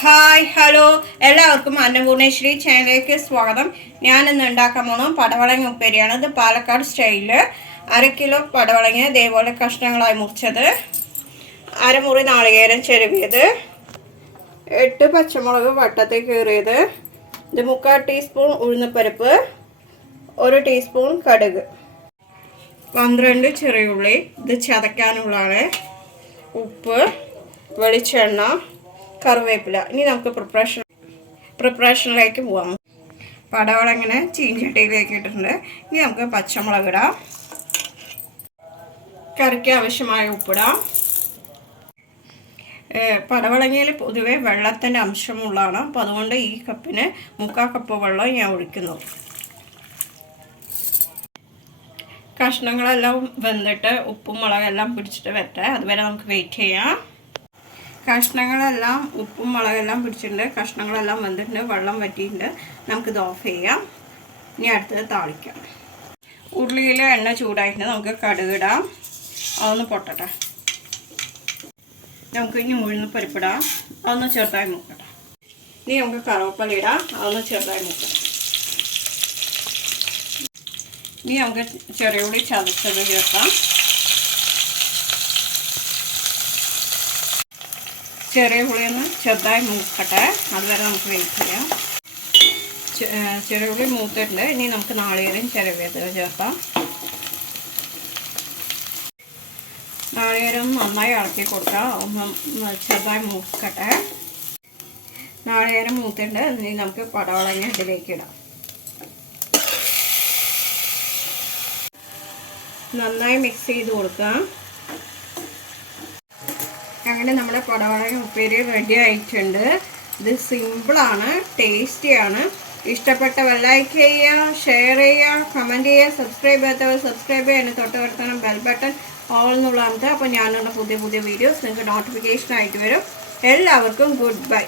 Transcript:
Hi hello എല്ലാവർക്കും അന്നപൂർണേശ്വരി ചാനലിലേക്ക് സ്വാഗതം. ഞാനിന്ന് ഉണ്ടാക്കാൻ പോകുന്നത് പടവളങ്ങ ഉപ്പേരിയാണ്. ഇത് പാലക്കാട് സ്റ്റൈലില് 1/2 കിലോ പടവളങ്ങ ഇതേപോലെ കഷ്ണങ്ങളായി മുറിച്ചത്, അരമുറി നാളികേരം ചെരുവിയത്, 8 പച്ചമുളക് വട്ടത്തിൽ കീറിയത്, ഇത് 3/4 ടീസ്പൂൺ ഉഴുന്നപ്പരിപ്പ്, 1 ടീസ്പൂൺ കടുക്, 12 ചെറിയുള്ളി, ഇത് ചതയ്ക്കാനുള്ളതാണ്, ഉപ്പ്, വെളിച്ചെണ്ണ, കറിവേപ്പില. ഇനി നമുക്ക് പ്രിപ്പറേഷനിലേക്ക് പോവാം. പടവളങ്ങ ചീഞ്ചട്ടിയിലേക്ക് ഇട്ടിട്ടുണ്ട്. ഇനി നമുക്ക് പച്ചമുളക് ഇടാം, കറിക്ക് ആവശ്യമായ ഉപ്പിടാം. പടവളങ്ങയിൽ പൊതുവെ വെള്ളത്തിൻ്റെ അംശമുള്ളതാണ്, അപ്പോൾ അതുകൊണ്ട് ഈ കപ്പിന് 3/4 കപ്പ് വെള്ളം ഞാൻ ഒഴിക്കുന്നു. കഷ്ണങ്ങളെല്ലാം വെന്തിട്ട് ഉപ്പും മുളകെല്ലാം പിടിച്ചിട്ട് വരട്ടെ, അതുവരെ നമുക്ക് വെയിറ്റ് ചെയ്യാം. കഷ്ണങ്ങളെല്ലാം ഉപ്പും മുളകെല്ലാം പിടിച്ചിട്ടുണ്ട്, കഷ്ണങ്ങളെല്ലാം വെന്തിട്ടുണ്ട്, വെള്ളം വറ്റിയിട്ടുണ്ട്. നമുക്കിത് ഓഫ് ചെയ്യാം. ഇനി അടുത്തത് താളിക്കാം. ഉരുളിയിൽ എണ്ണ ചൂടായിട്ടുണ്ട്, നമുക്ക് കടുകിടാം, അതൊന്ന് പൊട്ടട്ടെ. നമുക്ക് ഇനി ഉഴുന്ന് പരിപ്പിടാം, അതൊന്ന് ചെറുതായി മുക്കട്ടെ. ഇനി നമുക്ക് കറിവേപ്പില ഇടാം, അതൊന്ന് ചെറുതായി മുക്കട്ടെ. ഇനി നമുക്ക് ചെറിയ ഉള്ളി ചതച്ചത് ചേർക്കാം. ചെറിയ ഉള്ളി ഒന്ന് ചെറുതായി മൂക്കട്ടെ, അതുവരെ നമുക്ക് വെയിറ്റ് ചെയ്യാം. ചെറിയ ഉള്ളി മൂത്തിട്ടുണ്ട്. ഇനി നമുക്ക് നാളികേരം ചിരവിയത് ചേർക്കാം. നാളികേരം നന്നായി ഇളക്കി കൊടുക്കാം, ഒന്ന് ചെറുതായി മൂക്കട്ടെ. നാളികേരം മൂത്തിട്ടുണ്ട്. ഇനി നമുക്ക് പടവളങ്ങ ഇതിലേക്ക് ഇടാം. നന്നായി മിക്സ് ചെയ്ത് കൊടുക്കാം. അങ്ങനെ നമ്മുടെ പടവളങ്ങ ഉപ്പേരി റെഡി ആയിട്ടുണ്ട്. ഇത് സിമ്പിളാണ്, ടേസ്റ്റിയാണ്. ഇഷ്ടപ്പെട്ടവർ ലൈക്ക് ചെയ്യുക, ഷെയർ ചെയ്യുക, കമൻറ്റ് ചെയ്യുക. സബ്സ്ക്രൈബ് ചെയ്യാത്തവർ സബ്സ്ക്രൈബ് ചെയ്യാൻ തൊട്ട് വരുത്തണം ബെൽ ബട്ടൺ ഓൾ എന്നുള്ളതാണ്. അപ്പോൾ ഞാനുള്ള പുതിയ വീഡിയോസ് നിങ്ങൾക്ക് നോട്ടിഫിക്കേഷൻ ആയിട്ട് വരും. എല്ലാവർക്കും ഗുഡ് ബൈ.